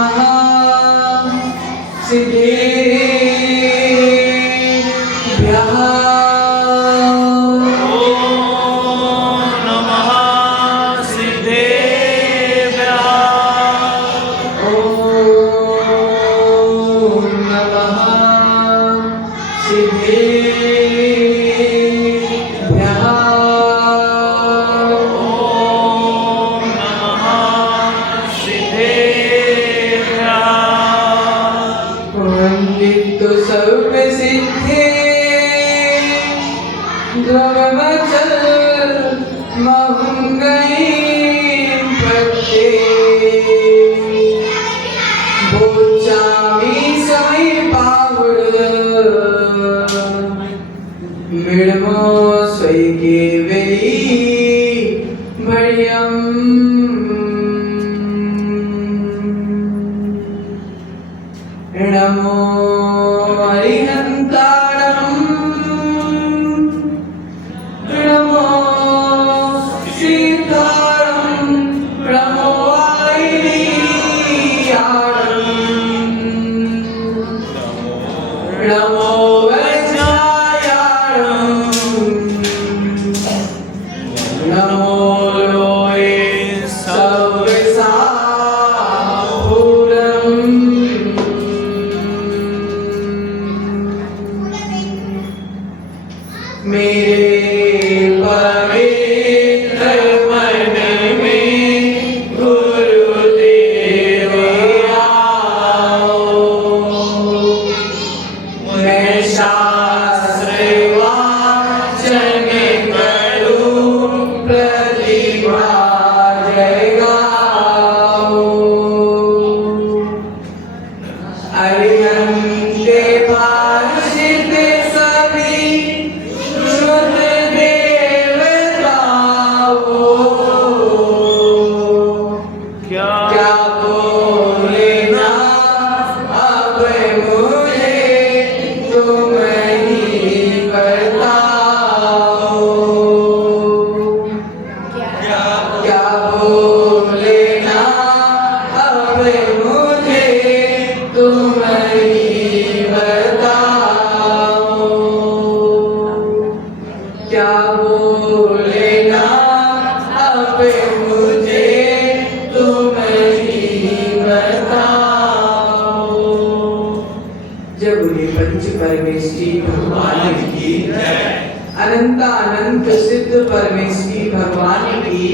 नमः सिद्धेभ्यः। नमो हरिहंतारं नमो सीतारं नमो वायुयारं नमो वज्रायारं नमो लोये अनंत सिद्ध परमेश्वरी भगवान की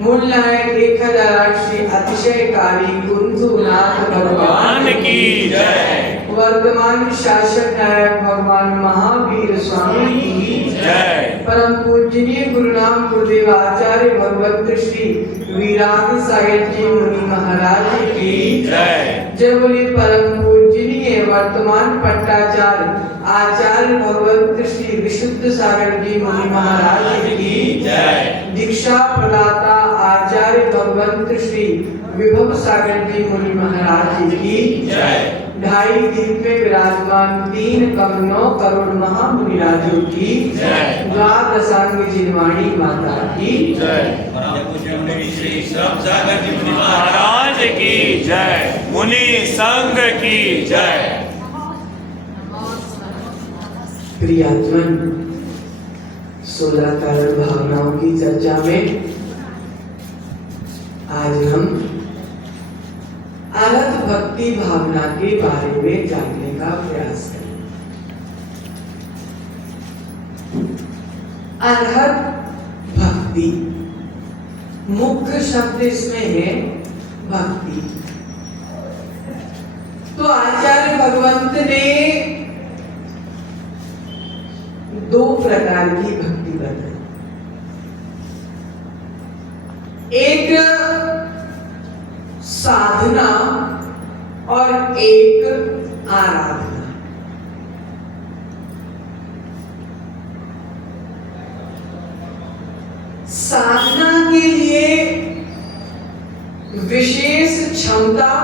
मूल नायक 1008 श्री अतिशयकारी कुंथुनाथ भगवान की जय। वर्तमान शासक नायक भगवान महावीर स्वामी की जय। परम पूजनीय गुरुनाम गुरुदेव आचार्य भगवत श्री विराग सागर जी मुनि महाराज की जय। जय बोले परम पूजनीय वर्तमान पट्टाचार्य आचार्य भगवत श्री विशुद्ध सागर जी मुनि महाराज की जय। दीक्षा प्रदाता आचार्य भगवत श्री विभव सागर जी मुनि महाराज की जय। 2.5 दीप में विराजमान 3 करोड़ 9 करोड़ महामुनिराजों की जय। द्वादशांग जिनवाणी माता की जय। श्री सागर जी मुनि महाराज की जय। मुनि संघ की जय। प्रियात्मन 16 कारण भावनाओं की चर्चा में आज हम अरहत भक्ति भावना के बारे में जानने का प्रयास करें। अरहत भक्ति मुख्य शब्द इसमें है भक्ति। तो आचार्य भगवंत ने 2 प्रकार की भक्ति बताई। एक साधना और एक आराधना। साधना के लिए विशेष क्षमता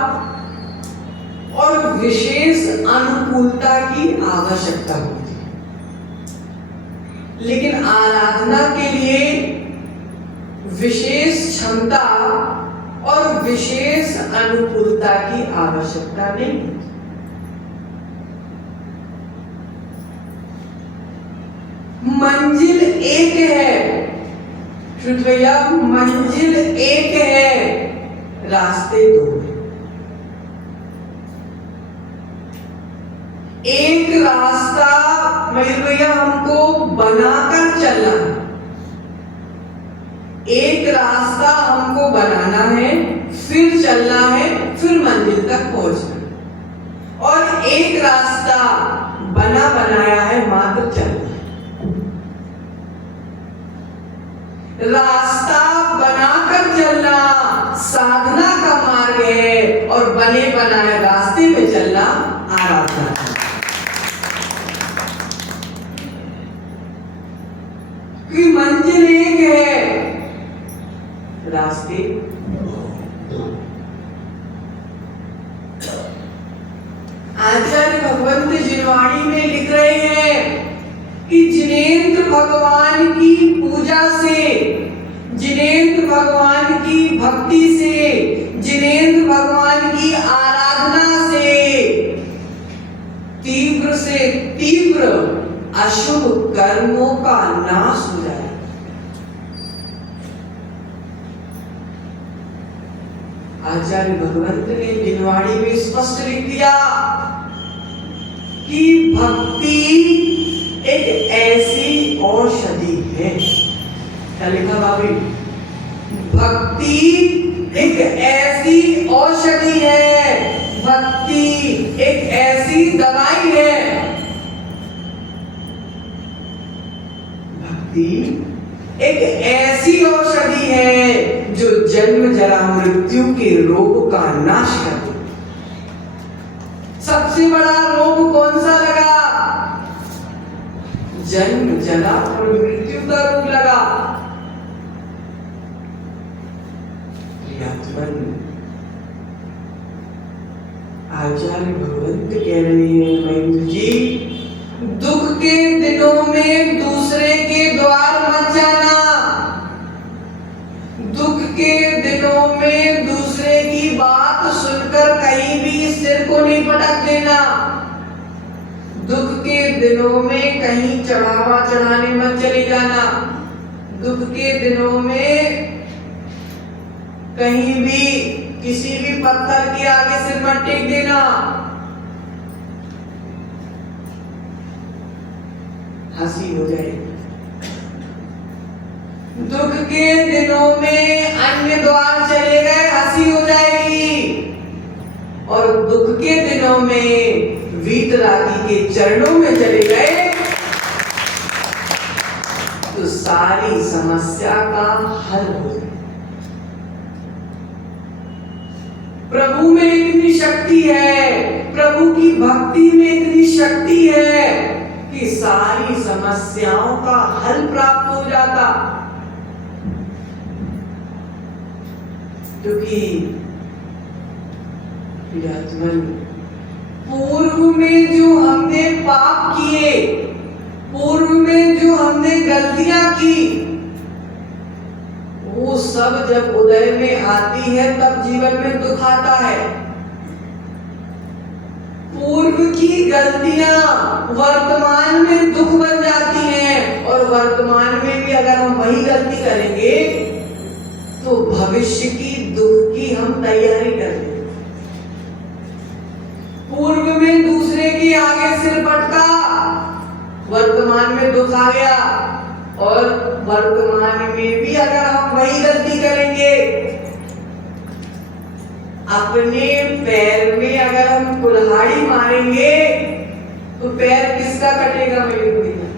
और विशेष अनुकूलता की आवश्यकता होती है, लेकिन आराधना के लिए विशेष क्षमता और विशेष अनुकूलता की आवश्यकता नहीं। मंजिल एक है, भैया मंजिल एक है, रास्ते दो हैं। एक रास्ता मयूर भैया हमको बनाकर चलना है, एक रास्ता हमको बनाना है, फिर चलना है, फिर मंजिल तक पहुंचना है। और एक रास्ता बना बनाया है, मात्र चलना है। रास्ता बनाकर चलना साधना का मार्ग है, और बने बनाए रास्ते में चलना आराधना है। कि मंजिल एक है, रास्ते आचार्य भगवंत जिनवाणी में लिख रहे हैं कि जिनेंद्र भगवान की पूजा से, जिनेंद्र भगवान की भक्ति से, जिनेंद्र भगवान की आराधना से तीव्र अशुभ कर्मों का नाश हो जाए। आचार्य भगवंत ने जिनवाणी में स्पष्ट लिख दिया कि भक्ति एक ऐसी औषधि है। क्या लिखा भाभी? भक्ति एक ऐसी औषधि है, भक्ति एक ऐसी दवाई है, भक्ति एक ऐसी औषधि है जो जन्म जरा मृत्यु के रोग का नाश कर दे। सबसे बड़ा रोग कौन सा लगा? जन्म जरा और मृत्यु का रोग लगा। आचार्य भगवंत कह रहे हैं, महेंद्र जी, दुख के दिनों में दूसरे के द्वार मत जाना, दुख के दिनों में दूसरे की बात सुनकर कहीं भी सिर को नहीं पटक देना, दुख के दिनों में कहीं चढ़ावा चढ़ाने मत चले जाना, दुख के दिनों में कहीं भी किसी भी पत्थर के आगे सिर मत टेक देना। हंसी हो जाएगी। दुख के दिनों में अन्य द्वार चले गए, हंसी हो जाएगी। और दुख के दिनों में वीतरागी के चरणों में चले गए तो सारी समस्या का हल हो जाए। प्रभु में इतनी शक्ति है, प्रभु की भक्ति में इतनी शक्ति है कि सारी समस्याओं का हल प्राप्त हो जाता। क्योंकि पूर्व में जो हमने पाप किए, पूर्व में जो हमने गलतियां की, वो सब जब उदय में आती है तब जीवन में दुख आता है। पूर्व की गलतियां वर्तमान में दुख बन जाती हैं, और वर्तमान में भी अगर हम वही गलती करेंगे तो भविष्य की दुख की हम तैयारी कर लेंगे। पूर्व में दूसरे के आगे सिर पटका, वर्तमान में दुख आ गया, और वर्तमान में भी अगर हम वही गलती करेंगे, अपने पैर में अगर हम कुल्हाड़ी मारेंगे तो पैर किसका कटेगा? मेरे भैया।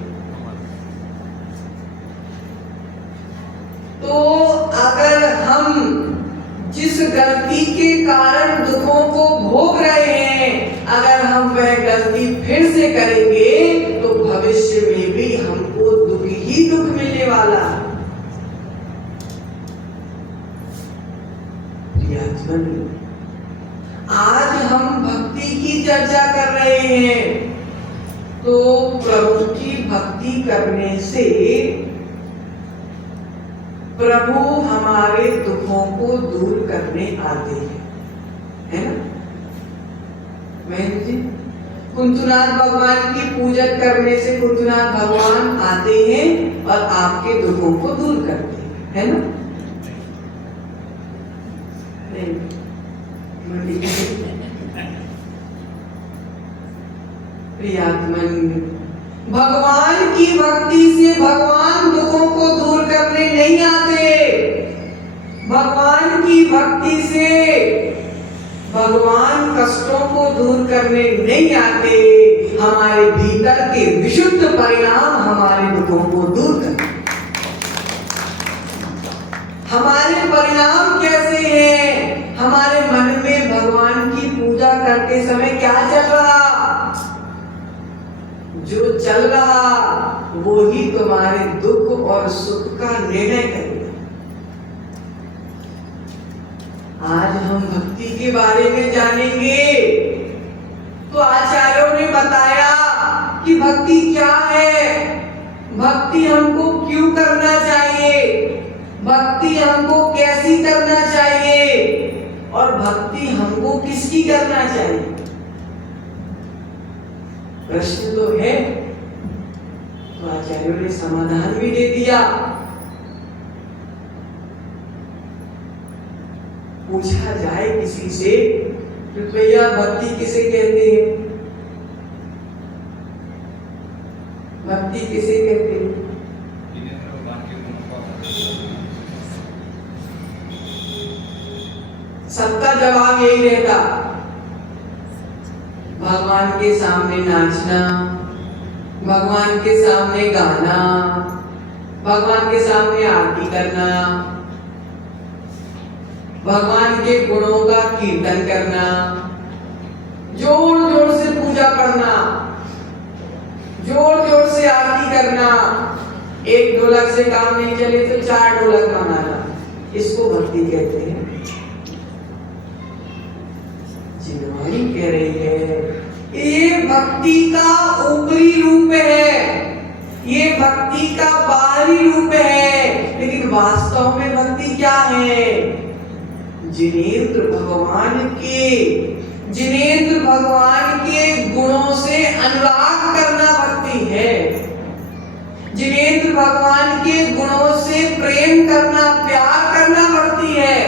तो अगर हम जिस गलती के कारण दुखों को भोग रहे हैं, अगर हम वह गलती फिर से करेंगे तो भविष्य में भी हमको दुख ही दुख मिलने वाला है। आज हम भक्ति की चर्चा कर रहे हैं, तो प्रभु की भक्ति करने से प्रभु हमारे दुखों को दूर करने आते हैं, है ना बहन जी? कुंतुनाथ भगवान की पूजा करने से कुंतुनाथ भगवान आते हैं और आपके दुखों को दूर करते हैं, है ना? प्रियात्मन, भगवान की भक्ति से भगवान दुखों को दूर करने नहीं आते। भगवान की भक्ति से भगवान कष्टों को दूर करने नहीं आते। हमारे भीतर के विशुद्ध परिणाम हमारे दुखों को दूर करते। हमारे परिणाम कैसे हैं? हमारे मन में भगवान की पूजा करते समय क्या चल रहा? जो चल रहा वो ही तुम्हारे दुख और सुख का निर्णय करेगा। आज हम भक्ति के बारे में जानेंगे। तो आचार्यों ने बताया कि भक्ति क्या है, भक्ति हमको क्यों करना चाहिए, भक्ति हमको कैसी करना चाहिए और भक्ति हमको किसकी करना चाहिए। प्रश्न तो है, तो आचार्यों ने समाधान भी दे दिया। पूछा जाए किसी से तो भैया भक्ति किसे कहते हैं, भक्ति किसे कहते हैं? सबका जवाब यही रहता, भगवान के सामने नाचना, भगवान के सामने गाना, भगवान के सामने आरती करना, भगवान के गुणों का कीर्तन करना, जोर जोर से पूजा करना, जोर जोर से आरती करना। एक ढोलक से काम नहीं चले तो 4 ढोलक मंगाना, इसको भक्ति कहते हैं। जिनवाणी कह रही है ये भक्ति का ऊपरी रूप है, ये भक्ति का बाहरी रूप है, लेकिन वास्तव में भक्ति क्या है? जिनेंद्र भगवान के गुणों से अनुराग करना भक्ति है। जिनेंद्र भगवान के गुणों से प्रेम करना, प्यार करना भक्ति है।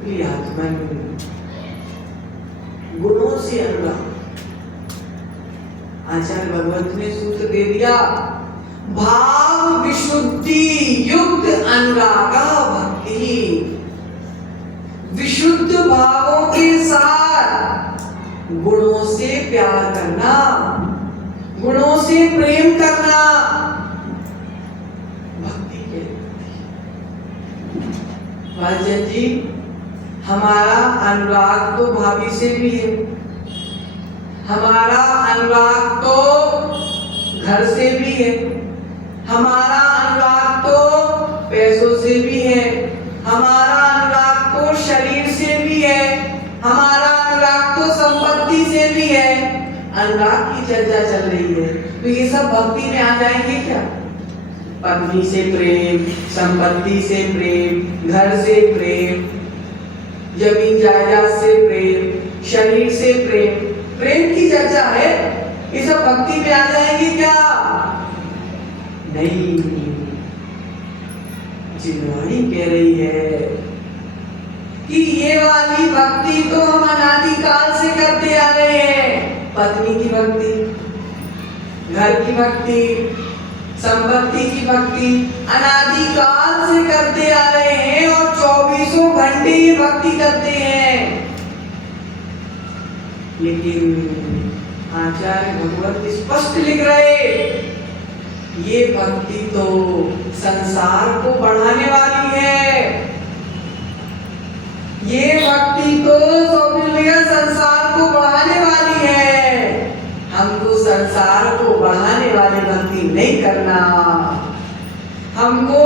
प्रियात्मन, गुणों से अनुराग। आचार्य भगवत ने सूत्र दे दिया, भाव विशुद्धि युक्त अनुरागा भक्ति। विशुद्ध भावों के साथ गुणों से प्यार करना, गुणों से प्रेम करना भक्ति कहलाती है। राजन जी, हमारा अनुराग तो भाभी से भी है, हमारा अनुराग तो घर से भी है, हमारा अनुराग तो पैसों से भी है, हमारा अनुराग तो शरीर से भी है, हमारा अनुराग तो संपत्ति से भी है। अनुराग की चर्चा चल रही है, तो ये सब भक्ति में आ जाएंगे क्या? पत्नी से प्रेम, संपत्ति से प्रेम, घर से प्रेम, जमीन जायदाद से प्रेम, शरीर से प्रेम, प्रेम की चर्चा है। ये सब भक्ति में आ जाएंगे क्या? नहीं। जिनवाणी कह रही है कि ये वाली भक्ति तो हम अनादिकाल से करते आ रहे हैं। पत्नी की भक्ति, घर की भक्ति, संपत्ति की भक्ति अनादिकाल से करते आ रहे हैं और 24 घंटे ये भक्ति करते हैं। लेकिन आचार्य भगवत स्पष्ट लिख रहे, ये भक्ति तो संसार को बढ़ाने वाली है। ये भक्ति तो संसार को बढ़ाने वाली है। हमको संसार को बढ़ाने वाली भक्ति नहीं करना, हमको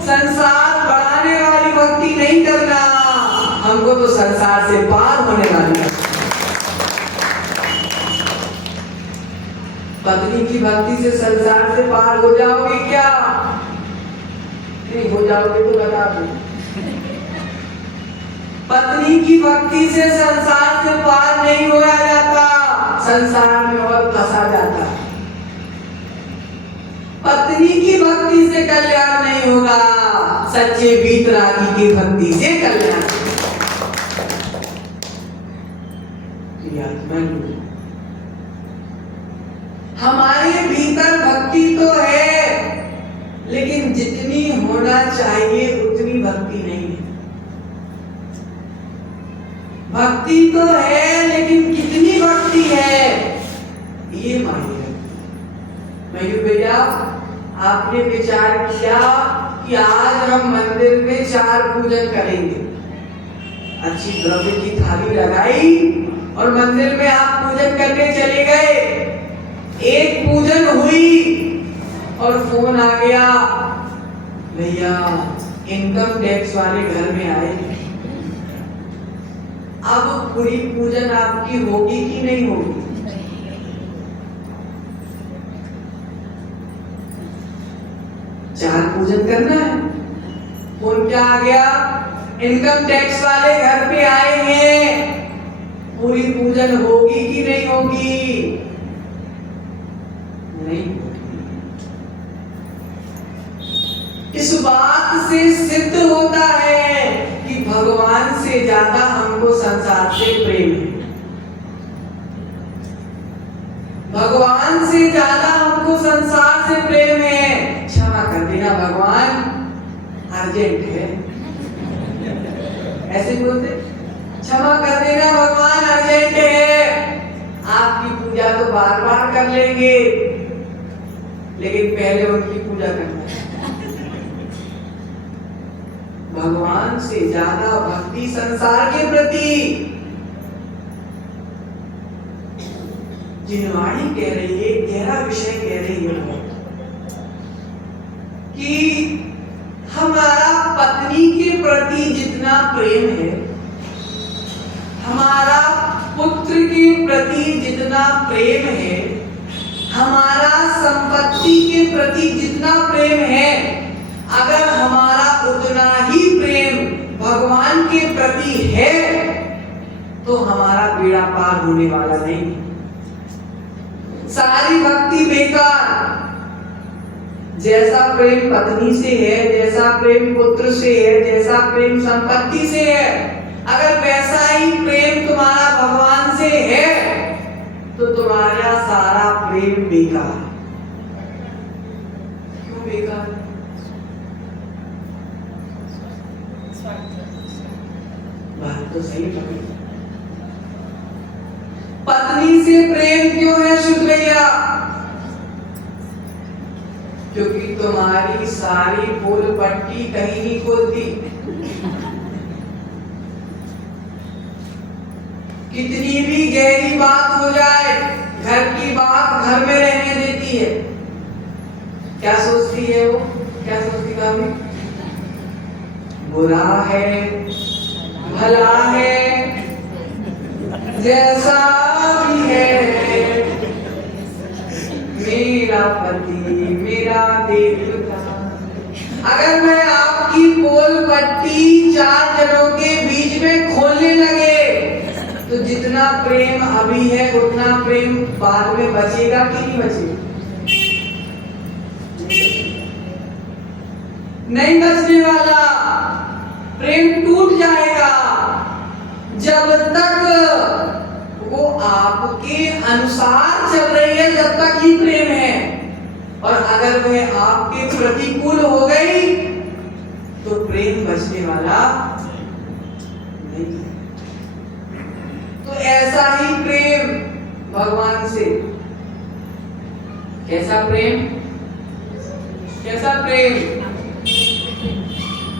संसार बढ़ाने वाली भक्ति नहीं करना, हमको तो संसार से पार होने वाली भक्ति। पत्नी की भक्ति से संसार से पार हो जाओगे क्या? नहीं हो जाओगे तो बता दो। पत्नी की भक्ति से संसार से पार नहीं होया जाता, संसार में और फंसा जाता। पत्नी की भक्ति से कल्याण नहीं होगा, सच्चे वीतरागी की भक्ति से कल्याण। हमारे भीतर भक्ति तो है, लेकिन जितनी होना चाहिए उतनी भक्ति नहीं है। भक्ति तो है, लेकिन कितनी भक्ति है ये मायने रखती। मयूर भैया, आपने विचार किया कि आज हम मंदिर में 4 पूजन करेंगे। अच्छी द्रव्य की थाली लगाई और मंदिर में आप पूजन करने चले गए। एक पूजन हुई और फोन आ गया, भैया इनकम टैक्स वाले घर में आए। अब पूरी पूजन आपकी होगी कि नहीं होगी? चार पूजन करना है, फोन क्या आ गया, इनकम टैक्स वाले घर पे आए हैं, पूरी पूजन होगी कि नहीं होगी? नहीं। इस बात से सिद्ध होता है कि भगवान से ज्यादा हमको संसार से प्रेम है। भगवान से ज्यादा हमको संसार से प्रेम है। क्षमा कर देना भगवान, अर्जेंट है, ऐसे बोलते, क्षमा कर देना भगवान, अर्जेंट है। आपकी पूजा तो बार बार कर लेंगे, लेकिन पहले उनकी पूजा करना है। भगवान से ज्यादा भक्ति संसार के प्रति। जिनवाणी कह रही है, गहरा विषय कह रही है कि हमारा पत्नी के प्रति जितना प्रेम है, हमारा पुत्र के प्रति जितना प्रेम है, हमारा संपत्ति के प्रति जितना प्रेम है, अगर हमारा उतना ही प्रेम भगवान के प्रति है तो हमारा बेड़ा पार होने वाला नहीं। सारी भक्ति बेकार। जैसा प्रेम पत्नी से है, जैसा प्रेम पुत्र से है, जैसा प्रेम संपत्ति से है, अगर वैसा ही प्रेम तुम्हारा भगवान से है तो तुम्हारा सारा प्रेम बेकार। क्यों बेकार? बात तो सही पकड़ी। पत्नी से प्रेम क्यों है शुद्ध भैया? क्योंकि तुम्हारी सारी फूल पट्टी कहीं नहीं खोलती। कितनी भी गहरी बात हो जाए, घर की बात घर में रहने देती है। क्या सोचती है वो? क्या सोचती है? बुरा है, भला है, जैसा भी है, मेरा पति मेरा देवता। अगर मैं आपकी पोल पट्टी 4 जनों के बीच में खोलने लगे तो जितना प्रेम अभी है उतना प्रेम बाद में बचेगा कि नहीं बचेगा? नहीं बचने वाला। प्रेम टूट जाएगा। जब तक वो आपके अनुसार चल रही है, जब तक ही प्रेम है। और अगर वह आपके प्रतिकूल हो गई तो प्रेम बचने वाला नहीं। तो ऐसा ही प्रेम भगवान से। कैसा प्रेम? कैसा प्रेम?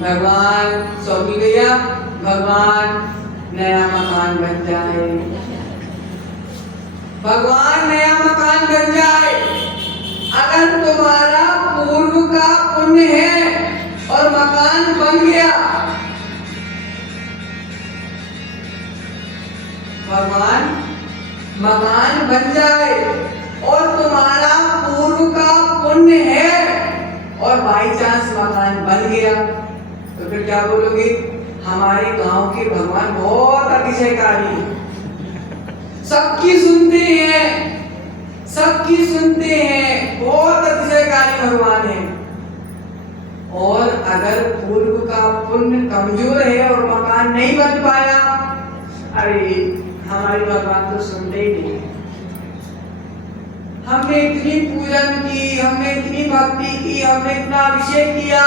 भगवान स्वामी भैया, भगवान नया मकान बन जाए, भगवान नया मकान बन जाए। अगर तुम्हारा पूर्व का पुण्य है और मकान बन गया, भगवान मकान बन जाए और तुम्हारा पूर्व का पुण्य है और बाई चांस मकान बन गया, तो फिर क्या बोलोगे? हमारे गांव के भगवान बहुत अतिशयकारी हैं, सबकी सुनते हैं, सबकी सुनते हैं, बहुत अतिशयकारी भगवान है। और अगर पूर्व का पुण्य कमजोर है और मकान नहीं बन पाया, अरे हमारी भगवान तो सुनते ही नहीं। हमने इतनी पूजन की, हमने इतनी भक्ति की, हमने इतना अभिषेक किया,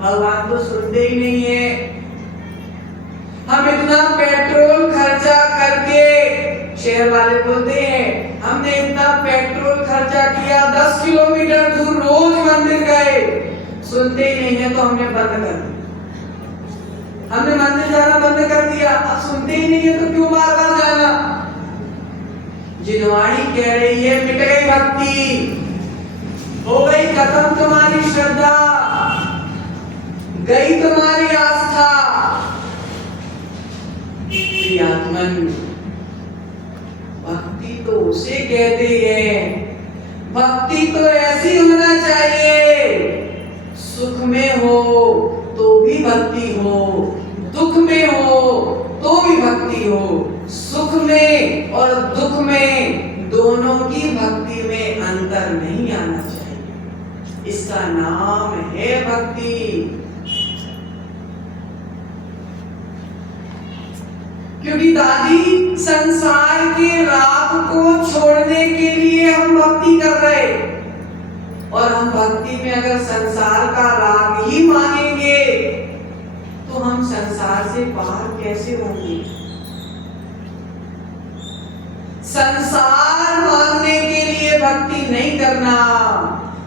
भगवान तो सुनते ही नहीं है। हम इतना पेट्रोल खर्चा करके, शहर वाले बोलते हैं हमने इतना पेट्रोल खर्चा किया, 10 किलोमीटर दूर रोज मंदिर गए, सुनते ही नहीं है तो हमने बंद कर दिया। हमने मंदिर जाना बंद कर दिया, अब सुनते ही नहीं है तो क्यों बार बार जाना? जिनवाणी कह रही है मिट गई भक्ति, हो गई खत्म तुम्हारी श्रद्धा, गई तुम्हारी आस्था। प्रियात्मन, भक्ति तो उसे कहते हैं, भक्ति तो ऐसी होना चाहिए, सुख में हो तो भी भक्ति हो, दुख में हो तो भी भक्ति हो, सुख में और दुख में दोनों की भक्ति में अंतर नहीं आना चाहिए। इसका नाम है भक्ति। क्योंकि दादी, संसार के राग को छोड़ने के लिए हम भक्ति कर रहे, और हम भक्ति में अगर संसार का राग ही मानेंगे तो हम संसार से बाहर कैसे होंगे? संसार मानने के लिए भक्ति नहीं करना,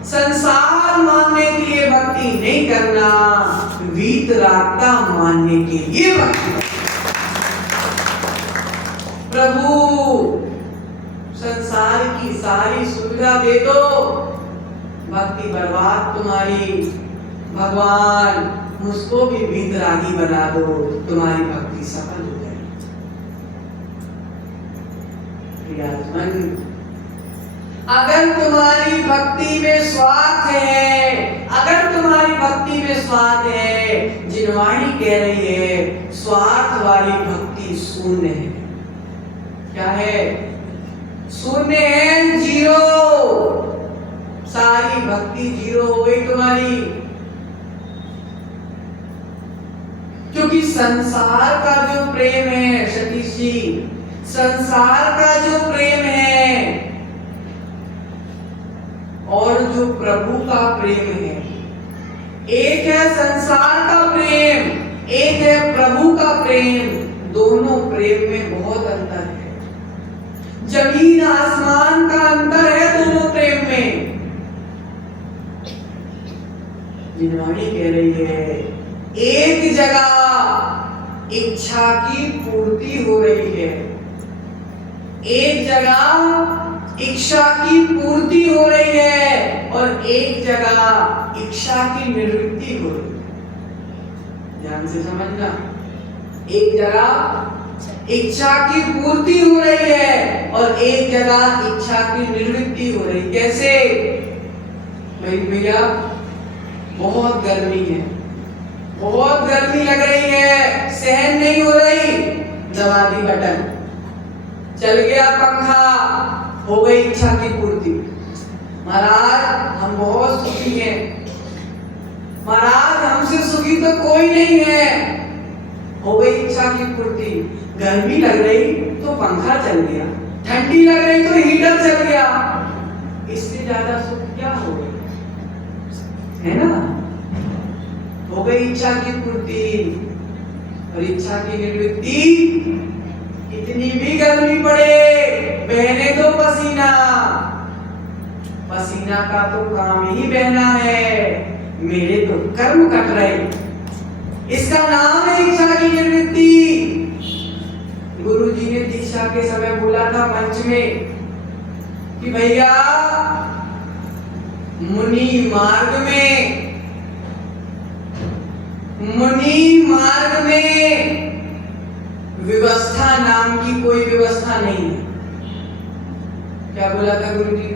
संसार मानने के लिए भक्ति नहीं करना, वीतरागता मानने के लिए भक्ति। प्रभु संसार की सारी सुविधा दे दो, भक्ति बर्बाद तुम्हारी, भगवान मुझको भी वीतरागी बना दो, तुम्हारी भक्ति सफल हो जाए। प्रियात्मन, अगर तुम्हारी भक्ति में स्वार्थ है, अगर तुम्हारी भक्ति में स्वार्थ है, जिनवाणी कह रही है स्वार्थ वाली भक्ति शून्य है। क्या है? शून्य है, जीरो। सारी भक्ति जीरो हो गई तुम्हारी। क्योंकि संसार का जो प्रेम है सतीश जी, संसार का जो प्रेम है और जो प्रभु का प्रेम है, एक है संसार का प्रेम, एक है प्रभु का प्रेम, दोनों प्रेम में बहुत अंतर है। जमीन आसमान का अंतर है दोनों प्रेम में। जिनवाणी कह रही है एक जगह इच्छा की पूर्ति हो रही है, एक जगह इच्छा की पूर्ति हो रही है और एक जगह इच्छा की निवृत्ति हो रही है। ध्यान से समझना, एक जगह इच्छा की पूर्ति हो रही है और एक जगह इच्छा की निवृत्ति हो रही। कैसे? भैया बहुत गर्मी है, बहुत गर्मी लग रही है, सहन नहीं हो रही, दबा दी बटन, चल गया पंखा, हो गई इच्छा की पूर्ति। महाराज हम बहुत सुखी हैं, महाराज हमसे सुखी तो कोई नहीं है, हो गई इच्छा की पूर्ति। गर्मी लग रही तो पंखा चल गया, ठंडी लग रही तो हीटर चल गया, इससे ज्यादा सुख क्या हो गया? है ना? हो गई इच्छा की पूर्ति और इच्छा की निवृत्ति। इतनी भी गर्मी पड़े, बहने दो पसीना, पसीना का तो काम ही बहना है, मेरे तो कर्म कट रहे, इसका नाम है इच्छा की निवृत्ति। गुरु जी ने दीक्षा के समय बोला था मंच में कि भैया मुनि मार्ग में व्यवस्था नाम की कोई व्यवस्था नहीं है। क्या बोला था गुरु जी?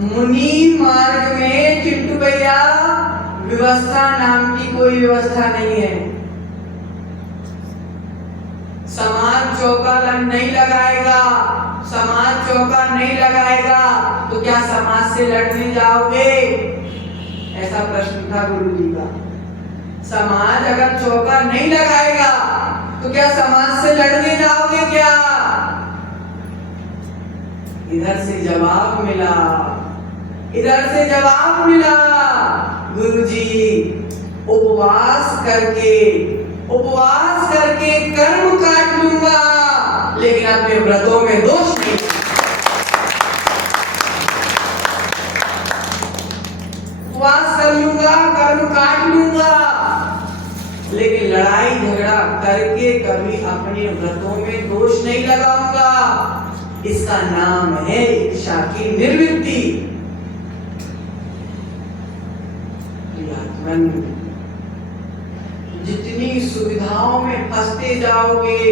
मुनि मार्ग में चिंटू भैया व्यवस्था नाम की कोई व्यवस्था नहीं है। समाज चौका नहीं लगाएगा, समाज चौका नहीं लगाएगा तो क्या समाज से लड़ने जाओगे? ऐसा प्रश्न था गुरु जी का। समाज अगर चौका नहीं लगाएगा तो क्या समाज से लड़ने जाओगे क्या? इधर से जवाब मिला, इधर से जवाब मिला, गुरुजी उपवास करके कर्म काट लूंगा लेकिन अपने व्रतों में दोष नहीं। उपवास कर लूंगा, कर्म काट लूंगा लेकिन लड़ाई झगड़ा करके कभी अपने व्रतों में दोष नहीं लगाऊंगा। इसका नाम है इच्छा की निर्वृत्ति। जितनी सुविधाओं में फंसते जाओगे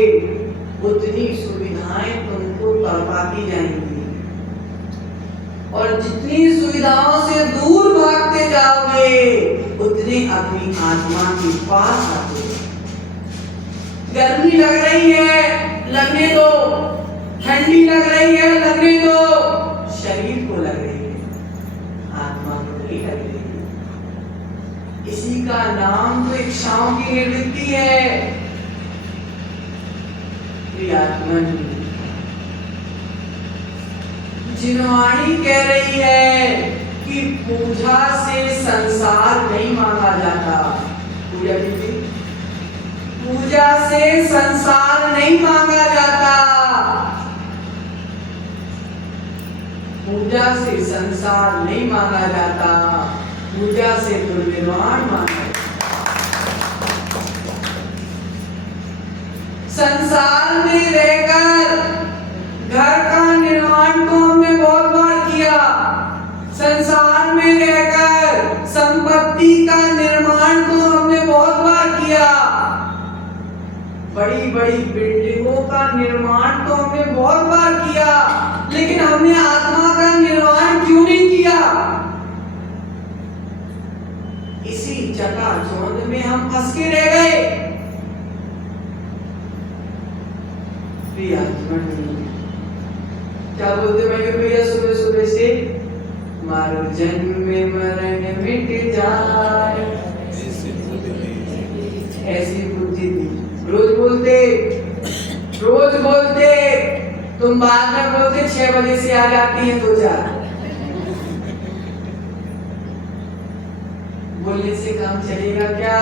उतनी सुविधाएं तुमको तड़पाती जाएंगी और जितनी सुविधाओं से दूर भागते जाओगे उतनी अपनी आत्मा के पास आते। गर्मी लग रही है, लगने दो। ठंडी लग रही है, लगने दो। शरीर को लग रही है, आत्मा को नहीं लग रही है। इसी का नाम तो इच्छाओं की निवृत्ति है। प्रियात्मन, जिनवाणी कह रही है कि पूजा से संसार नहीं मांगा जाता। पूजा की पूजा से संसार नहीं मांगा जाता। पूजा से संसार नहीं मांगा जाता, पूजा से तो निर्वाण मांगा जाता। संसार में रहकर घर का निर्माण तो हमने बहुत बार किया, संसार में रहकर संपत्ति का निर्माण तो हमने बहुत बार किया, बड़ी बड़ी बिल्डिंगों का निर्माण तो हमने बहुत बार किया, लेकिन हमने आत्मा का निर्माण क्यों नहीं किया? इसी चकाचौंध में हम फंस के रह गए। क्या बोलते मयूर भैया सुबह सुबह से? मारो जन्म मरण मिट जाए, ऐसी बुद्धि थी। रोज बोलते तुम बाद में बोलते 6 बजे से आ जाती है 2-4। बोलने से काम चलेगा क्या?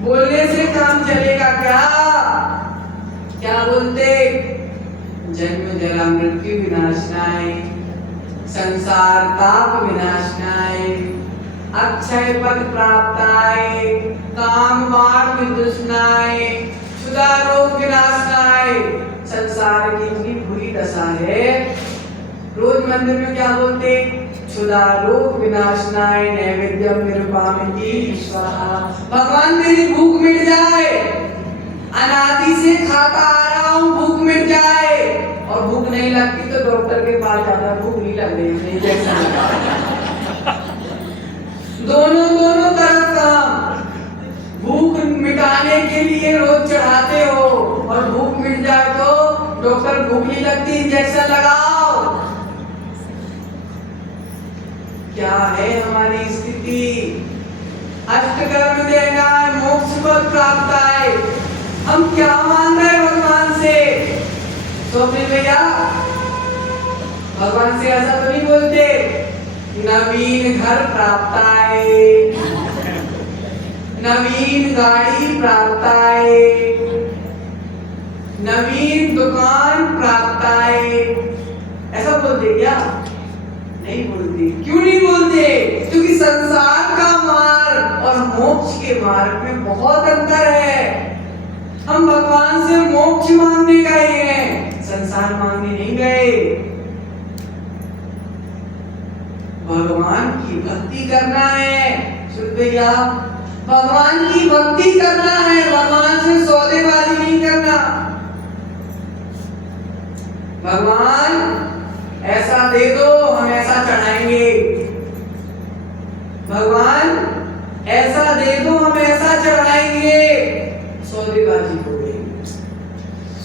बोलने से काम चलेगा क्या? क्या बोलते? जन्म जरा मृत्यु विनाशनाय, संसार ताप विनाशनाय, अक्षय पद प्राप्ताय, काम मार्ग विदुषनाय, क्षुधा रोग विनाशनाय। संसार की इतनी बुरी दशा है, रोज मंदिर में क्या बोलते? क्षुधा रोग विनाशनाय नैवेद्यम निरुपामिति स्वाहा। भगवान मेरी भूख मिट जाए, अनादि से खाता आ रहा हूँ, भूख मिट जाए। और भूख नहीं लगती तो डॉक्टर के पास जाता, भूख नहीं लग रही, इंजेक्शन लगा। दोनों तरफ काम। भूख मिटाने के लिए रोज चढ़ाते हो और भूख मिट जाए तो डॉक्टर भूख नहीं लगती, इंजेक्शन लगाओ। क्या है हमारी स्थिति? अष्टकर्म देना है, मोक्ष पद प्राप्त है। हम क्या मांग रहे हैं भगवान से? तो अपने भैया भगवान से ऐसा तो नहीं बोलते नवीन घर प्राप्त आए, नवीन गाड़ी प्राप्त आए, नवीन दुकान प्राप्त आए, ऐसा बोलते क्या? नहीं बोलते। क्यों नहीं बोलते? क्योंकि संसार का मार्ग और मोक्ष के मार्ग में बहुत अंतर है। हम भगवान से मोक्ष मांगने गए हैं, संसार मांगने नहीं गए। भगवान की भक्ति करना है। सुन भैया, भगवान की भक्ति करना है, भगवान से सौदेबाजी नहीं करना। भगवान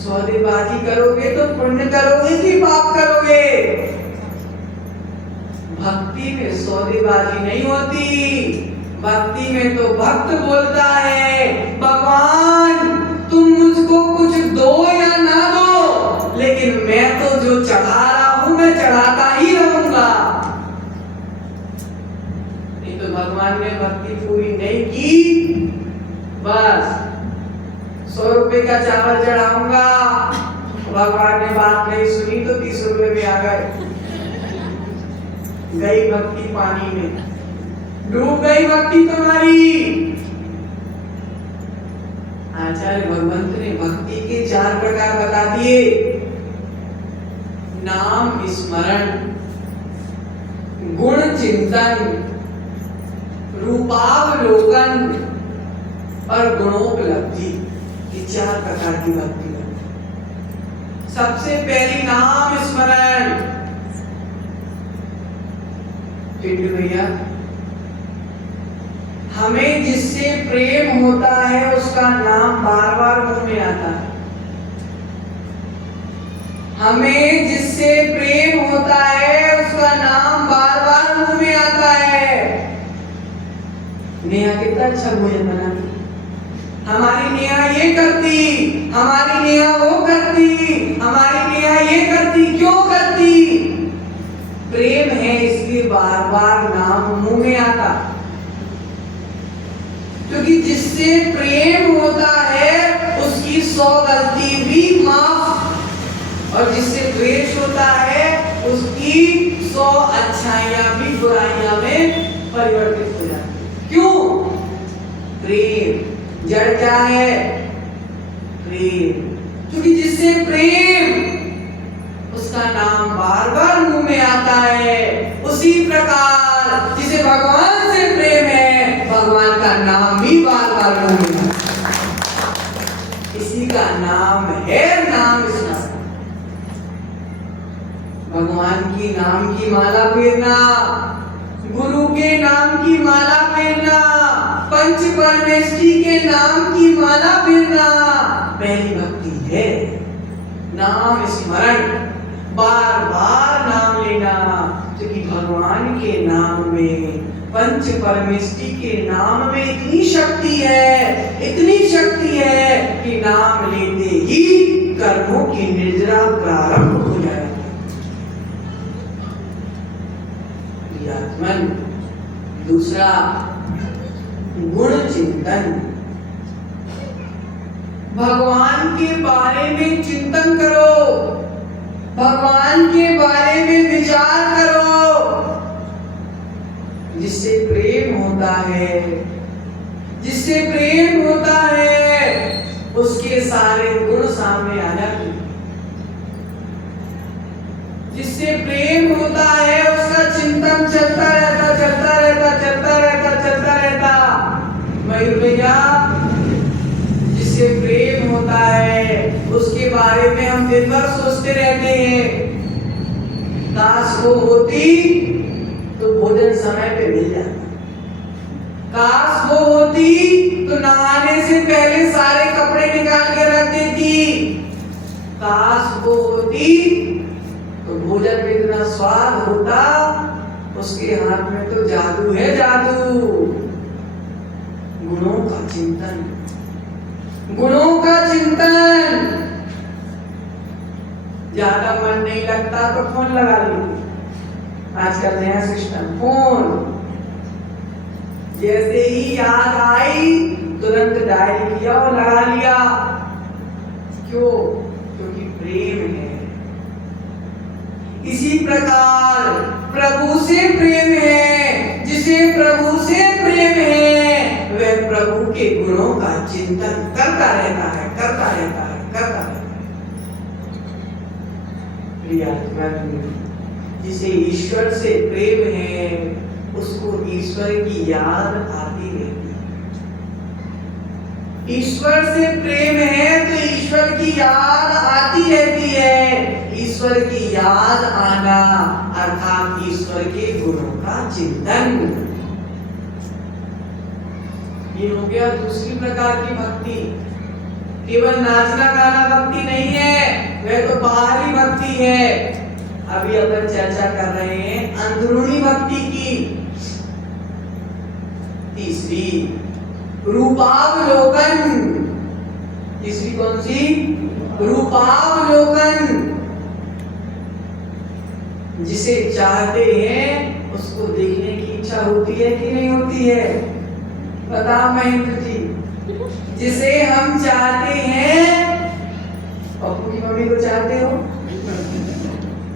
सौदेबाजी करोगे तो पुण्य करोगे कि पाप करोगे? भक्ति में सौदेबाजी नहीं होती। भक्ति में तो भक्त बोलता है, भगवान तुम मुझको कुछ दो या ना दो, लेकिन मैं तो जो चढ़ा रहा हूं मैं चढ़ाता ही रहूंगा। नहीं तो भगवान ने भक्ति पूरी नहीं की, बस 100 रुपए का चावल चढ़ाऊंगा, भगवान ने बात नहीं सुनी तो 30 रुपए में आ गए, गई भक्ति पानी में, डूब गई भक्ति तुम्हारी। आचार्य भगवंत ने भक्ति के 4 प्रकार बता दिए। नाम स्मरण, गुण चिंतन, रूपावलोकन और गुणोपलब्धि, ये 4 प्रकार की भक्ति है। सबसे पहली नाम स्मरण। पिंटू भैया, हमें जिससे प्रेम होता है उसका नाम बार बार मुंह में आता है। हमें जिससे प्रेम होता है उसका नाम बार बार मुंह में आता है। नेहा कितना अच्छा भोजन बनाती, हमारी नेहा ये करती, हमारी नेहा वो करती, हमारी नेहा ये करती, क्यों करती? प्रेम है इसलिए बार बार नाम मुंह में आता। क्योंकि जिससे प्रेम होता है उसकी 100 गलती भी माफ, और जिससे द्वेष होता है उसकी 100 अच्छाइयां भी बुराइयां में परिवर्तित हो जाती। क्यों? प्रेम। जड़ क्या है? प्रेम। क्योंकि जिससे प्रेम, उसका नाम बार बार मुंह में आता है। उसी प्रकार जिसे भगवान से प्रेम है, भगवान का नाम भी बार बार मुंह में आता है। इसी का नाम है नाम स्मरण। भगवान की नाम की माला फेरना, गुरु के नाम की माला फेरना, पंच परमेष्ठी के नाम की माला फेरना पहली भक्ति है। नाम स्मरण, बार बार नाम लेना, क्योंकि भगवान के नाम में, पंच परमेष्ठी के नाम में इतनी शक्ति है, इतनी शक्ति है कि नाम लेते ही कर्मों की निर्जरा प्रारंभ हो जाएगी। दूसरा, गुण चिंतन। भगवान के बारे में चिंतन करो, भगवान के बारे में विचार करो। जिससे प्रेम होता है, जिससे प्रेम होता है उसके सारे गुण सामने आ जाते हैं। जिससे प्रेम होता है उसका चिंतन चलता रहता, चलता रहता, चलता रहता, चलता रहता। मयूर भैया, जिससे प्रेम होता है उसके बारे में हम दिन भर सोचते रहते हैं। काश वो होती तो भोजन समय पे मिल जाता, काश वो होती तो नहाने से पहले सारे कपड़े निकाल के रख देती, काश वो होती तो भोजन में इतना स्वाद होता। उसके हाथ में तो जादू है, जादू। गुणों का चिंतन, गुणों का चिंतन। ज्यादा मन नहीं लगता तो फोन लगा लीजिए, आजकल नया सिस्टम फोन। जैसे ही याद आई तुरंत डायल किया और लगा लिया। क्यों? क्योंकि प्रेम है। इसी प्रकार प्रभु से प्रेम है, जिसे प्रभु से प्रेम है वह प्रभु के गुणों का चिंतन करता रहता है, करता रहता है, करता रहता है। जिसे ईश्वर से प्रेम है उसको ईश्वर की याद आती रहती है। ईश्वर से प्रेम है तो ईश्वर की याद आती रहती है। ईश्वर की याद आना अर्थात ईश्वर के गुणों का चिंतन। ये हो गया दूसरी प्रकार की भक्ति। केवल नाचना गाना भक्ति नहीं है, वह तो बाहरी भक्ति है। अभी अपन चर्चा कर रहे हैं अंदरूनी भक्ति की। तीसरी रूपावलोकन। तीसरी कौन सी? रूपावलोकन। जिसे चाहते हैं उसको देखने की इच्छा होती है कि नहीं होती है? बताओ महेंद्र जी। जिसे हम चाहते हैं, पप्पू की मम्मी को चाहते हो?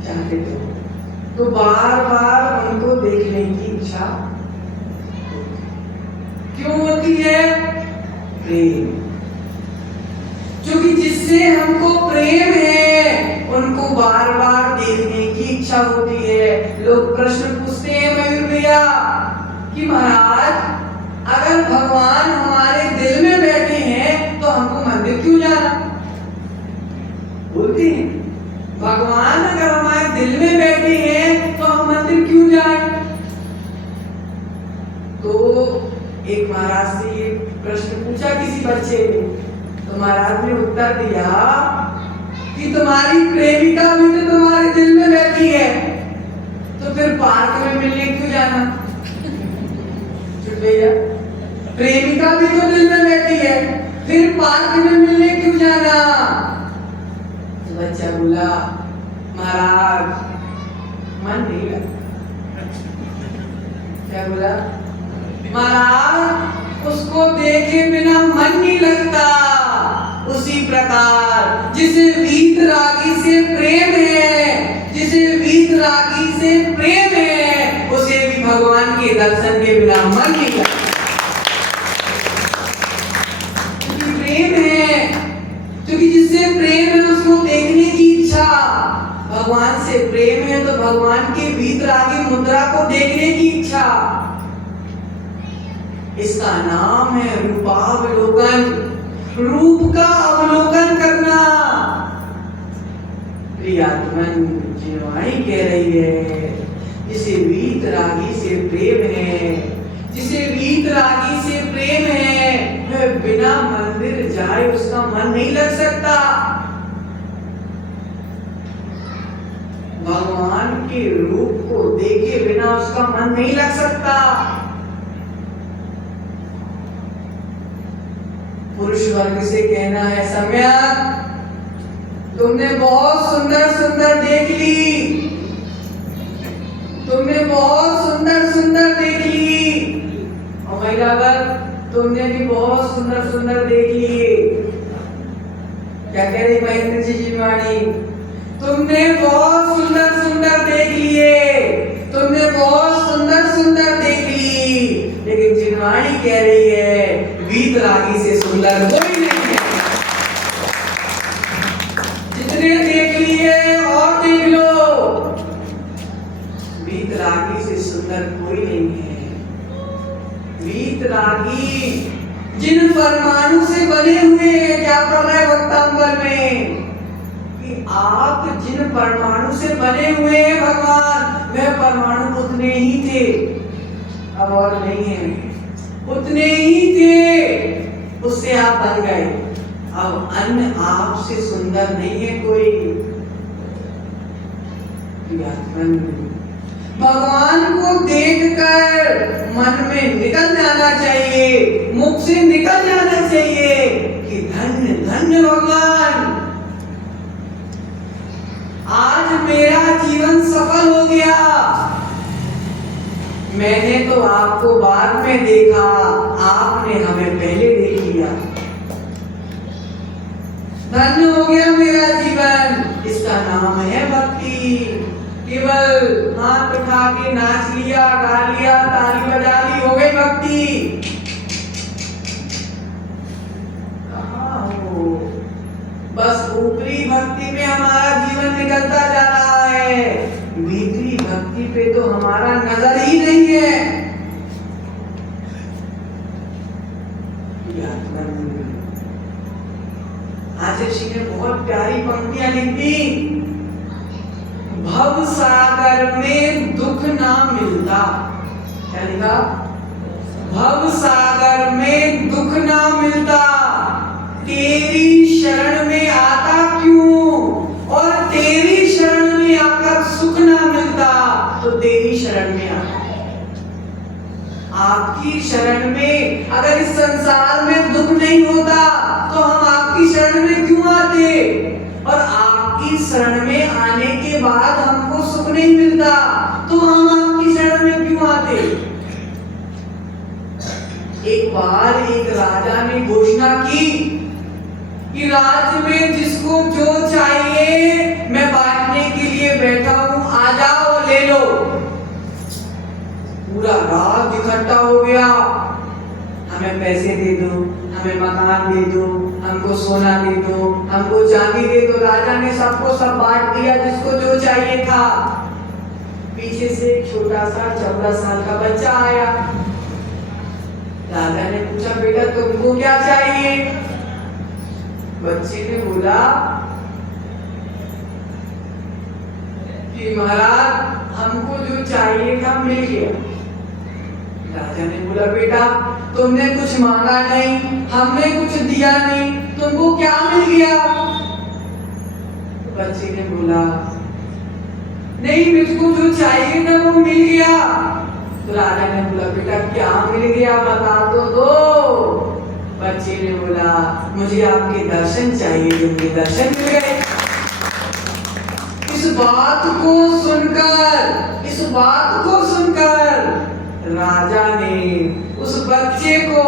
चाहते तो बार बार उनको देखने की इच्छा क्यों होती है? प्रेम। क्योंकि जिससे हमको प्रेम है उनको बार बार देखने की इच्छा होती है। लोग प्रश्न पूछते हैं मयूर भैया कि महाराज अगर भगवान हमारे दिल में बैठे हैं तो हमको मंदिर क्यों जाना? बोलते हैं भगवान अगर हमारे दिल में बैठे हैं तो हम मंदिर क्यों जाएं? तो एक महाराज से ये प्रश्न पूछा किसी बच्चे ने, तो महाराज ने उत्तर दिया कि तुम्हारी प्रेमिका भी तो तुम्हारे दिल में बैठी है, तो फिर पार्क में मिलने क्यों जाना? भैया प्रेमिका भी तो दिल में बैठी है, फिर पार्क में मिलने क्यों जाना? तो बच्चा बोला महाराज मन नहीं लगता। क्या बोला? महाराज उसको देखे बिना मन नहीं लगता। उसी प्रकार जिसे वीतरागी से प्रेम है, जिसे वीतरागी से प्रेम है, उसे भी भगवान के दर्शन के बिना मन नहीं लगता। क्योंकि प्रेम है, क्योंकि जिससे प्रेम है उसको देखने की इच्छा। भगवान से प्रेम है तो भगवान के वीतरागी मुद्रा को देखने की इच्छा। इसका नाम है रूपावलोकन। रूप का अवलोकन करना। प्रियात्मन जिनवाणी कह रही है जिसे वीतरागी से प्रेम है, जिसे वीतरागी से प्रेम है, वह बिना मंदिर जाए उसका मन नहीं लग सकता। भगवान के रूप को देखे बिना उसका मन नहीं लग सकता। पुरुष वर्ग से कहना है सम्यक तुमने बहुत सुंदर सुंदर देख ली, तुमने बहुत सुंदर सुंदर देख ली। और महिला वर्ग तुमने भी बहुत सुंदर सुंदर देख लिए। क्या कह रही महेंद्र जी जिनवाणी? तुमने बहुत सुंदर सुंदर देख लिए, तुमने बहुत सुंदर सुंदर देख ली। लेकिन जिनवाणी कह रही है वीतरागी से सुंदर कोई नहीं है। जितने देख लिए और देख लो, वीतरागी से सुंदर कोई नहीं है। वीतरागी जिन परमाणु से बने हुए हैं, क्या पढ़ रहे वक्तांबर में कि आप जिन परमाणु से बने हुए हैं भगवान, वह परमाणु उतने ही थे, अब और नहीं है, उतने ही थे, उससे आप बन गए। अब अन्य आपसे सुंदर नहीं है कोई। भगवान को देखकर मन में निकल जाना चाहिए, मुख से निकल जाना चाहिए कि धन्य धन्य भगवान, आज मेरा जीवन सफल हो गया। मैंने तो आपको बाद में देखा, आपने हमें पहले देख लिया। धन्य हो गया मेरा जीवन। इसका नाम है भक्ति। केवल हाथ उठा के नाच लिया, गा लिया, ताली बजा ली, हो गई भक्ति? कहाँ हो? बस ऊपरी भक्ति में हमारा जीवन निकलता जा रहा है, भीतरी भक्ति पे तो हमारा नजर ही नहीं है। आचार्य जी ने बहुत प्यारी पंक्तियां लिखी। भव सागर में दुख ना मिलता। क्या लिखा? भव सागर में दुख ना मिलता, तेरी आपकी शरण में, अगर इस संसार में दुख नहीं होता तो हम आपकी शरण में क्यों आते, और आपकी शरण में आने के बाद हमको सुख नहीं मिलता तो हम आपकी शरण में क्यों आते। एक बार एक राजा ने घोषणा की कि राज्य में जिसको जो चाहिए मैं बांटने के लिए बैठा हूं, आ जाओ ले लो। पूरा राज इकट्ठा हो गया, हमें पैसे दे दो, हमें मकान दे दो, हमको सोना दे दो, हमको चांदी दे दो। राजा ने सबको सब बांट दिया जिसको जो चाहिए था। पीछे से एक छोटा सा 14 साल का बच्चा आया। राजा ने पूछा, बेटा तुमको क्या चाहिए? बच्चे ने बोला कि महाराज हमको जो चाहिए था मिल गया। राजा ने बोला, बेटा तुमने कुछ मांगा नहीं, हमने कुछ दिया नहीं, तुमको क्या मिल गया? बच्चे ने बोला, नहीं मुझको जो चाहिए था वो मिल गया। तो राजा ने बोला, बेटा क्या मिल गया बता तो दो। बच्चे ने बोला, मुझे आपके दर्शन चाहिए, मुझे दर्शन मिल गए। इस बात को सुनकर राजा ने उस बच्चे को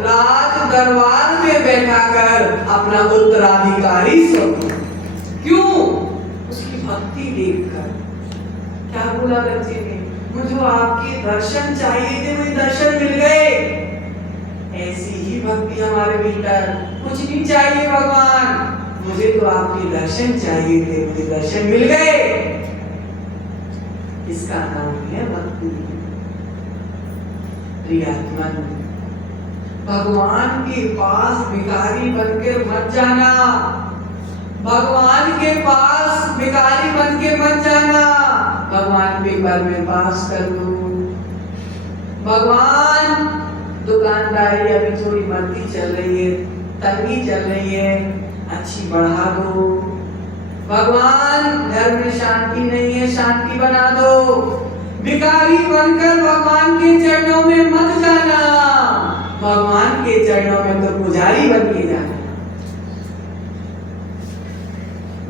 राज दरबार में बैठाकर अपना उत्तराधिकारी सौंपा। क्यों? उसकी भक्ति देखकर। क्या बोला बच्चे ने? मुझे आपके दर्शन चाहिए थे, मुझे दर्शन मिल गए। ऐसी ही भक्ति हमारे भीतर, कुछ नहीं चाहिए भगवान, मुझे तो आपके दर्शन चाहिए थे, मुझे दर्शन मिल गए। इसका नाम है भक्ति। प्रियात्मन, भगवान के पास भिखारी बनकर मत जाना, भगवान के पास भिखारी बन के मत जाना। भगवान पेपर में पास कर दो, भगवान दुकानदारी अभी थोड़ी मंदी चल रही है, तंगी चल रही है, अच्छी बढ़ा दो। भगवान घर में शांति नहीं है, शांति बना दो। भिखारी बनकर भगवान के चरणों में मत जाना, भगवान के चरणों में तो पुजारी बन के जाना।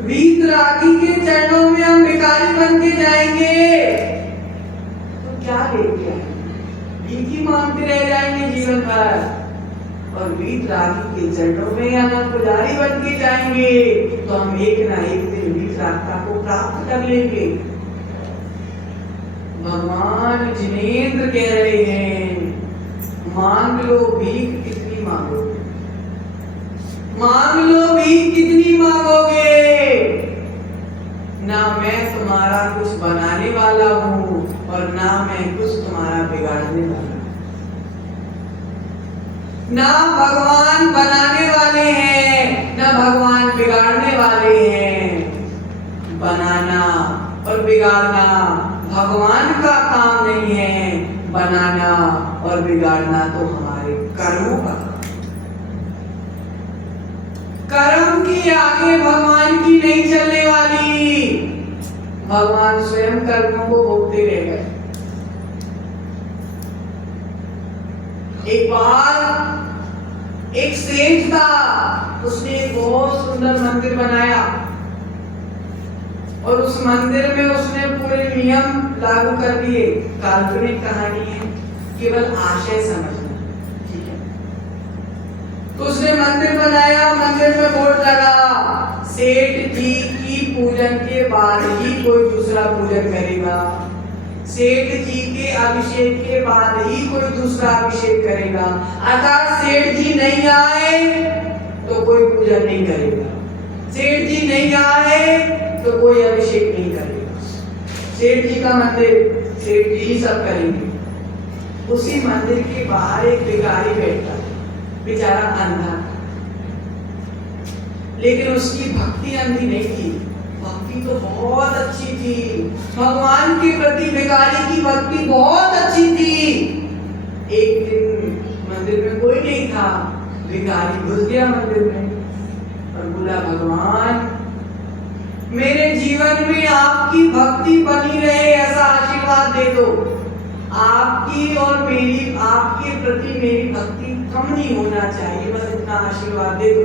वीतरागी के चरणों में हम भिखारी बन के जाएंगे तो क्या लेके आएंगे? भीख मांगते रह जाएंगे जीवन भर। और वीतरागी के चरणों में अगर पुजारी बन के जाएंगे तो हम एक ना एक दिन वीतरागता को प्राप्त कर लेंगे। भगवान जिनेंद्र कह रहे हैं, मांग लो भीख कितनी मांगोगे, मांग लो भीख कितनी मांगोगे। ना मैं तुम्हारा कुछ बनाने वाला हूँ और ना मैं कुछ तुम्हारा बिगाड़ने वाला हूँ। ना भगवान बनाने वाले हैं, ना भगवान बिगाड़ने वाले हैं। बनाना और बिगाड़ना भगवान का काम नहीं है, बनाना और बिगाड़ना तो हमारे कर्मों का। कर्म की आगे भगवान की नहीं चलने वाली। भगवान स्वयं कर्मों को भोगते रह गए। एक बार एक सेठ था, उसने एक बहुत सुंदर मंदिर बनाया और उस मंदिर में उसने पूरे नियम लागू कर दिए। काल्पनिक कहानी है, केवल आशय समझना, ठीक है। तो उसने मंदिर बनाया, मंदिर में बोर्ड लगा, सेठ जी की पूजन के बाद ही कोई दूसरा पूजन करेगा, सेठ जी के अभिषेक के बाद ही कोई दूसरा अभिषेक करेगा। अर्थात सेठ जी नहीं आए तो कोई पूजन नहीं करेगा, सेठ जी नहीं आए तो कोई अभिषेक नहीं करेगा। सेठ जी का मंदिर सेठ जी ही सब करेंगे। उसी मंदिर के बाहर एक भिखारी बैठा, बेचारा अंधा, लेकिन उसकी भक्ति अंधी नहीं थी, भक्ति तो बहुत अच्छी थी। भगवान के प्रति भिखारी की भक्ति बहुत अच्छी थी। एक दिन मंदिर में कोई नहीं था, भिखारी घुस गया मंदिर में और बोला, भगवान मेरे जीवन में आपकी भक्ति बनी रहे, ऐसा आशीर्वाद दे दो। आपकी और मेरी, आपके प्रति मेरी भक्ति कम नहीं होना चाहिए, बस इतना आशीर्वाद दे दो।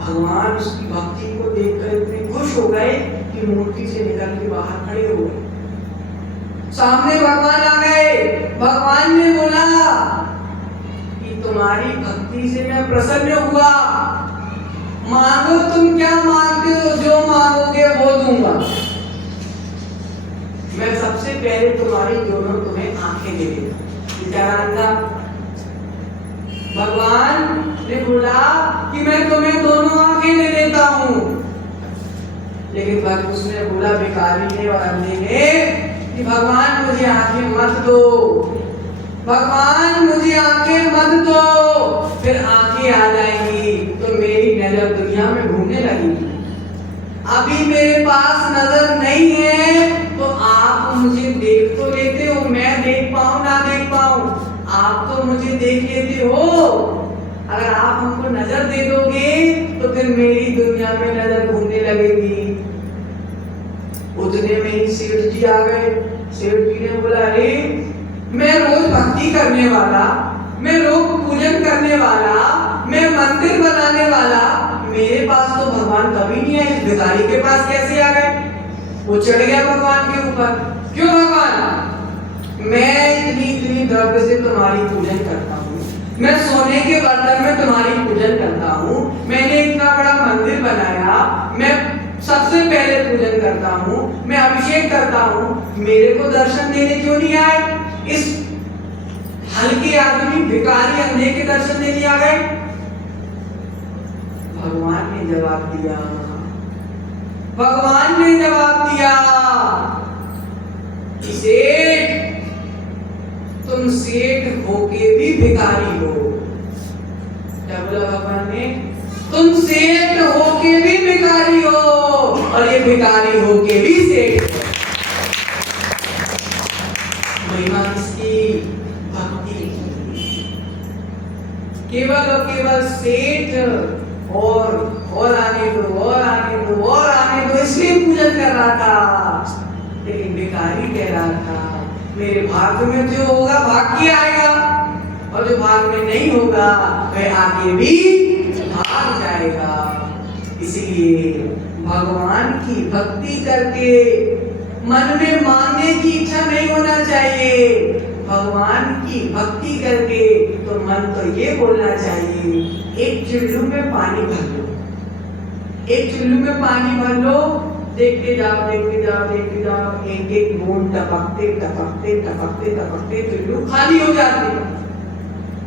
भगवान उसकी भक्ति को देखकर इतने खुश हो गए कि मूर्ति से निकल के बाहर खड़े हो गए। सामने भगवान आ गए। भगवान ने बोला कि तुम्हारी भक्ति से मैं प्रसन्न हुआ, मांगो तुम क्या मांगते हो, जो मांगोगे वो दूंगा। मैं सबसे पहले तुम्हारी दोनों तुम्हें आंखें दे दूंगा। भगवान ने बोला कि मैं तुम्हें दोनों आंखें दे देता हूं, लेकिन उसने बोला, भिखारी ने और अंधे ने, कि भगवान मुझे आंखें मत दो, भगवान मुझे आंखें मत दो। फिर आंखें आ जाएंगी तो मेरी नजर दुनिया में घूमने लगेगी। अभी मेरे पास नजर नहीं है तो आप मुझे देख तो लेते हो, मैं देख पाऊं ना देख पाऊं, आप तो मुझे देख लेते हो। अगर आप हमको नजर दे दोगे तो फिर मेरी दुनिया में नजर घूमने लगेगी। उतने में ही सेठ जी आ गए। सेठ जी ने बोला, अरे मैं रोज भक्ति करने वाला, मैं रोज पूजन करने वाला, मैं मंदिर बनाने वाला, मेरे पास तो भगवान कभी नहीं आए, इस भिखारी के पास कैसे आ गए? वो चढ़ गया भगवान के ऊपर। क्यों भगवान? मैं इतनी द्रव्य से तुम्हारी पूजन करता हूँ, मैं सोने के बर्तन में तुम्हारी पूजन करता हूँ, मैंने इतना बड़ा मंदिर बनाया, मैं सबसे पहले पूजन करता हूँ, मैं अभिषेक करता हूँ, मेरे को दर्शन देने क्यों नहीं आए? इस हल्के आदमी भिखारी अंधे के दर्शन देने आ गए। भगवान ने जवाब दिया, भगवान ने जवाब दिया, सेठ तुम सेठ होके भी भिखारी हो। क्या बोला भगवान ने? तुम सेठ होके भी भिखारी हो और ये भिखारी होके भी सेठ। महिमा किसकी? भक्ति। केवल और केवल सेठ और आने दो, और आने दो, और आने दो, इसलिए पूजन कर रहा था। लेकिन भिखारी कह रहा था, मेरे भाग्य में जो होगा भाग्य आएगा, और जो भाग्य में नहीं होगा वह आगे भी भाग जाएगा। इसलिए भगवान की भक्ति करके मन में मांगने की इच्छा नहीं होना चाहिए। भगवान की भक्ति करके तो मन तो ये बोलना चाहिए, एक चुल्लू में पानी भर लो, एक चुल्लू में पानी भर लो, देखते जाओ, देखते जाओ, देखते जाओ, एक एक बूंद टपकते टपकते टपकते टपकते चुल्लू खाली हो जाती है।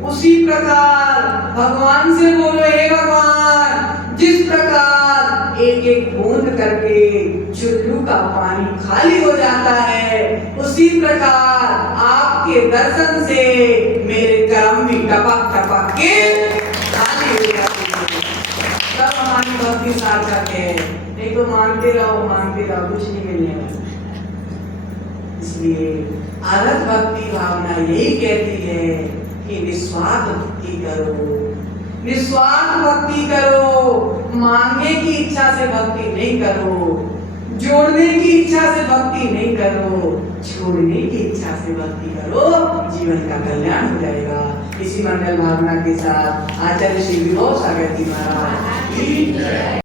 उसी प्रकार भगवान से बोलो, हे भगवान, जिस प्रकार एक एक बूंद करके चुल्लू का पानी खाली हो जाता है, उसी प्रकार आपके दर्शन से मेरे कर्म भी टपक टपक के खाली हो जाते हैं। तब हमारी भक्ति सार्थक है, नहीं तो मांगते रहो कुछ नहीं मिलने वाला। इसलिए आदत भक्ति भावना यही कहती है कि निस्वार्थ भक्ति करो, निस्वार्थ भक्ति करो, मांगने की इच्छा से भक्ति नहीं करो, जोड़ने की इच्छा से भक्ति नहीं करो, छोड़ने की इच्छा से भक्ति करो, जीवन का कल्याण हो जाएगा। इसी मंगल भावना के साथ आचार्य श्री विभव सागर जी महाराज